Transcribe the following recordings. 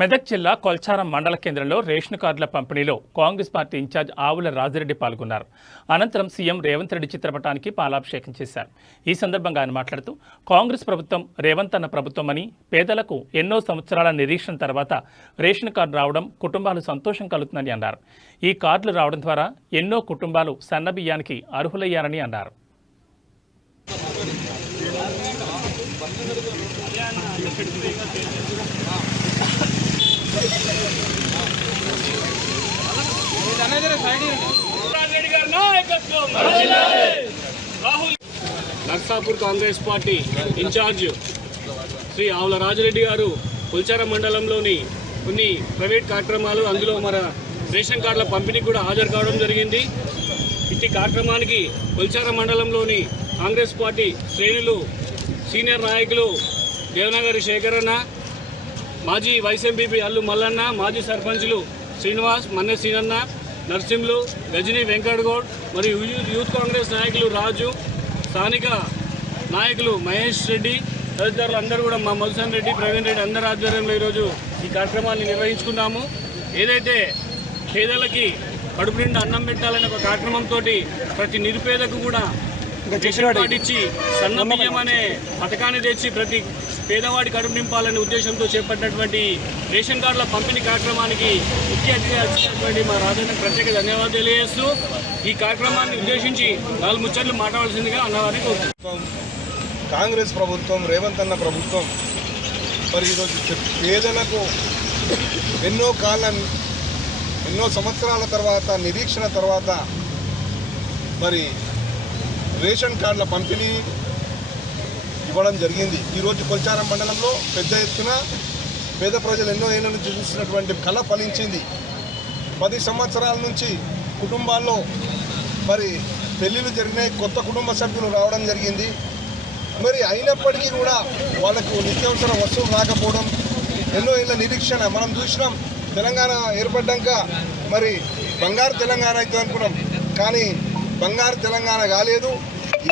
మెదక్ జిల్లా కొల్చారం మండల కేంద్రంలో రేషన్ కార్డుల పంపిణీలో కాంగ్రెస్ పార్టీ ఇన్ఛార్జ్ ఆవుల రాజిరెడ్డి పాల్గొన్నారు. అనంతరం సీఎం రేవంత్ రెడ్డి చిత్రపటానికి పాలాభిషేకం చేశారు. ఈ సందర్భంగా ఆయన మాట్లాడుతూ కాంగ్రెస్ ప్రభుత్వం రేవంత్ అన్న ప్రభుత్వం అని, పేదలకు ఎన్నో సంవత్సరాల నిరీక్షణ తర్వాత రేషన్ కార్డు రావడం కుటుంబాలు సంతోషం కలుగుతుందని అన్నారు. ఈ కార్డులు రావడం ద్వారా ఎన్నో కుటుంబాలు సన్నబియ్యానికి అర్హులయ్యారని అన్నారు. నర్సాపూర్ కాంగ్రెస్ పార్టీ ఇన్ఛార్జ్ శ్రీ ఆవుల రాజిరెడ్డి గారు కొల్చారం మండలంలోని కొన్ని ప్రైవేట్ కార్యక్రమాలు, అందులో మన రేషన్ కార్డుల పంపిణీ కూడా హాజరు కావడం జరిగింది. ఇట్టి కార్యక్రమానికి కొల్చారం మండలంలోని కాంగ్రెస్ పార్టీ శ్రేణులు, సీనియర్ నాయకులు దేవనగరి శేఖరన్న, మాజీ వైస్ ఎంపీపీ అల్లు మల్లన్న, మాజీ సర్పంచులు శ్రీనివాస్, మన్నె సీనన్న, నర్సింహులు, గజనీ వెంకటగౌడ్ మరియు యూత్ కాంగ్రెస్ నాయకులు రాజు, స్థానిక నాయకులు మహేష్ రెడ్డి తదితరులు అందరూ కూడా, మా మధుసూదన్ రెడ్డి, ప్రవీణ్ రెడ్డి అందరి ఆధ్వర్యంలో ఈరోజు ఈ కార్యక్రమాన్ని నిర్వహించుకున్నాము. ఏదైతే పేదలకి కడుపు నిండా అన్నం పెట్టాలనే ఒక కార్యక్రమంతో ప్రతి నిరుపేదకు కూడా రేషన్ కార్డు ఇచ్చి సన్న బియ్యం అనే పథకాన్ని తెచ్చి ప్రతి పేదవాడి కడుపు నింపాలనే ఉద్దేశంతో చేపట్టినటువంటి రేషన్ కార్డుల పంపిణీ కార్యక్రమానికి ముఖ్య అతిథిగా వచ్చినటువంటి మా రాజన్నకు ప్రత్యేక ధన్యవాదాలు తెలియజేస్తూ ఈ కార్యక్రమాన్ని ఉద్దేశించి 4 ముచ్చట్లు మాట్లాడాల్సిందిగా అన్నవారిని కోరుతున్నాం. కాంగ్రెస్ ప్రభుత్వం, రేవంత్ అన్న ప్రభుత్వం మరి ఈరోజు పేదలకు ఎన్నో సంవత్సరాల తర్వాత, నిరీక్షణ తర్వాత మరి రేషన్ కార్డుల పంపిణీ ఇవ్వడం జరిగింది. ఈరోజు కొల్చారం మండలంలో పెద్ద ఎత్తున పేద ప్రజలు ఎన్నో ఏళ్ళ నుంచి చూస్తున్నటువంటి కళ ఫలించింది. 10 సంవత్సరాల నుంచి కుటుంబాల్లో మరి పెళ్ళిళ్ళు జరిగినాయి, కొత్త కుటుంబ సభ్యులు రావడం జరిగింది. మరి అయినప్పటికీ కూడా వాళ్ళకు నిత్యావసర వస్తువులు రాకపోవడం, ఎన్నో ఏళ్ళ నిరీక్షణ మనం చూసినాం. తెలంగాణ ఏర్పడ్డాక మరి బంగారు తెలంగాణ అవుతుంది అనుకున్నాం, కానీ బంగారు తెలంగాణ కాలేదు.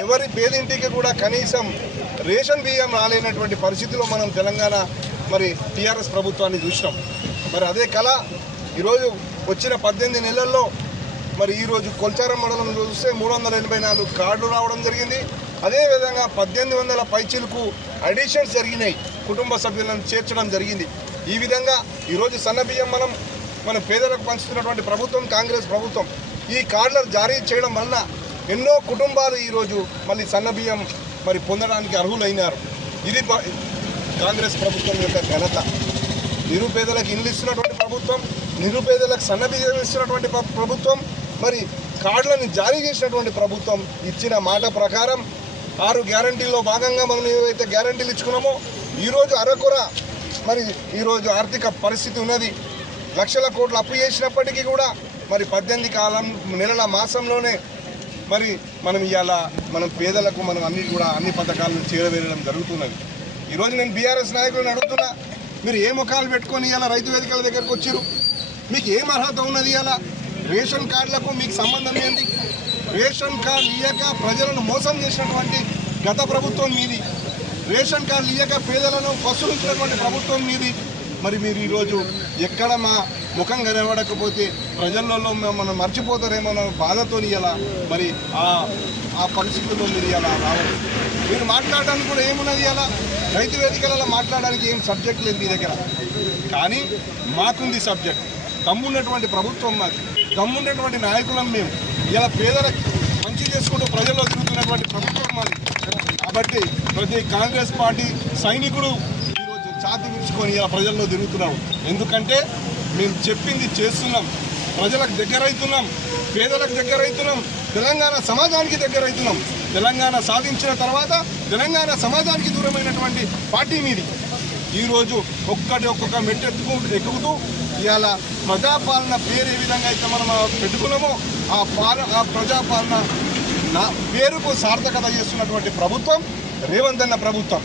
ఎవరి పేదింటికి కూడా కనీసం రేషన్ బియ్యం రాలేనటువంటి పరిస్థితిలో మనం తెలంగాణ మరి టీఆర్ఎస్ ప్రభుత్వాన్ని చూసినాం. మరి అదే కళ ఈరోజు వచ్చిన 18 నెలల్లో మరి ఈరోజు కొల్చారం మండలం చూస్తే 384 కార్డులు రావడం జరిగింది. అదేవిధంగా 1800 పైచీలకు అడిషన్స్ జరిగినాయి, కుటుంబ సభ్యులను చేర్చడం జరిగింది. ఈ విధంగా ఈరోజు సన్నబియ్యం మన పేదలకు పంచుతున్నటువంటి ప్రభుత్వం కాంగ్రెస్ ప్రభుత్వం. ఈ కార్డులను జారీ చేయడం వల్ల ఎన్నో కుటుంబాలు ఈరోజు మళ్ళీ సన్నబియ్యం మరి పొందడానికి అర్హులైనారు. ఇది కాంగ్రెస్ ప్రభుత్వం యొక్క ఘనత. నిరుపేదలకు ఇండ్లు ఇస్తున్నటువంటి ప్రభుత్వం, నిరుపేదలకు సన్నబియ్యం ఇస్తున్నటువంటి ప్రభుత్వం, మరి కార్డులను జారీ చేసినటువంటి ప్రభుత్వం. ఇచ్చిన మాట ప్రకారం 6 గ్యారంటీల్లో భాగంగా మనం ఏవైతే గ్యారంటీలు ఇచ్చుకున్నామో ఈరోజు అరకొర మరి ఈరోజు ఆర్థిక పరిస్థితి ఉన్నది. లక్షల కోట్లు అప్పు చేసినప్పటికీ కూడా మరి 18 నెలల మాసంలోనే మరి మనం ఇవాళ మనం పేదలకు మనం అన్ని పథకాలను చేరవేయడం జరుగుతున్నది. ఈరోజు నేను బీఆర్ఎస్ నాయకులను అడుగుతున్నా, మీరు ఏ ముఖాలు పెట్టుకొని ఇలా రైతు వేదికల దగ్గరకు వచ్చారు? మీకు ఏం అర్హత ఉన్నది? ఇలా రేషన్ కార్డులకు మీకు సంబంధం ఏంటి? రేషన్ కార్డు ఇయ్యక ప్రజలను మోసం చేసినటువంటి గత ప్రభుత్వం మీది. రేషన్ కార్డులు ఇయ్యక పేదలను పసులుంచినటువంటి ప్రభుత్వం మీది. మరి మీరు ఈరోజు ఎక్కడ మా ముఖం కనబడకపోతే ప్రజలలో మనం మర్చిపోతారేమో బాధతో ఇలా మరి ఆ పరిస్థితుల్లో మీరు ఇలా రావాలి. మీరు మాట్లాడడానికి కూడా ఏమున్నది? ఇలా రైతు వేదికలలో మాట్లాడడానికి ఏం సబ్జెక్ట్ లేదు మీ దగ్గర, కానీ మాకుంది సబ్జెక్ట్. దమ్మున్నటువంటి ప్రభుత్వం మాది, దమ్మున్నటువంటి నాయకులం మేము. ఇలా పేదలకు మంచి చేసుకుంటూ ప్రజల్లో తిరుగుతున్నటువంటి ప్రభుత్వం మాది. కాబట్టి ప్రతి కాంగ్రెస్ పార్టీ సైనికుడు ఈరోజు ఛాతీ విరుచుకొని ఇలా ప్రజల్లో తిరుగుతున్నాం. ఎందుకంటే మేము చెప్పింది చేస్తున్నాం, ప్రజలకు దగ్గర అవుతున్నాం, పేదలకు దగ్గర అవుతున్నాం, తెలంగాణ సమాజానికి దగ్గర అవుతున్నాం. తెలంగాణ సాధించిన తర్వాత తెలంగాణ సమాజానికి దూరమైనటువంటి పార్టీ మీది. ఈరోజు ఒక్కొక్క ఎక్కుతూ ఇవాళ ప్రజాపాలన పేరు ఏ విధంగా అయితే మనం పెట్టుకున్నామో ఆ ప్రజాపాలన పేరుకు సార్థకత చేస్తున్నటువంటి ప్రభుత్వం రేవంత్ అన్న ప్రభుత్వం.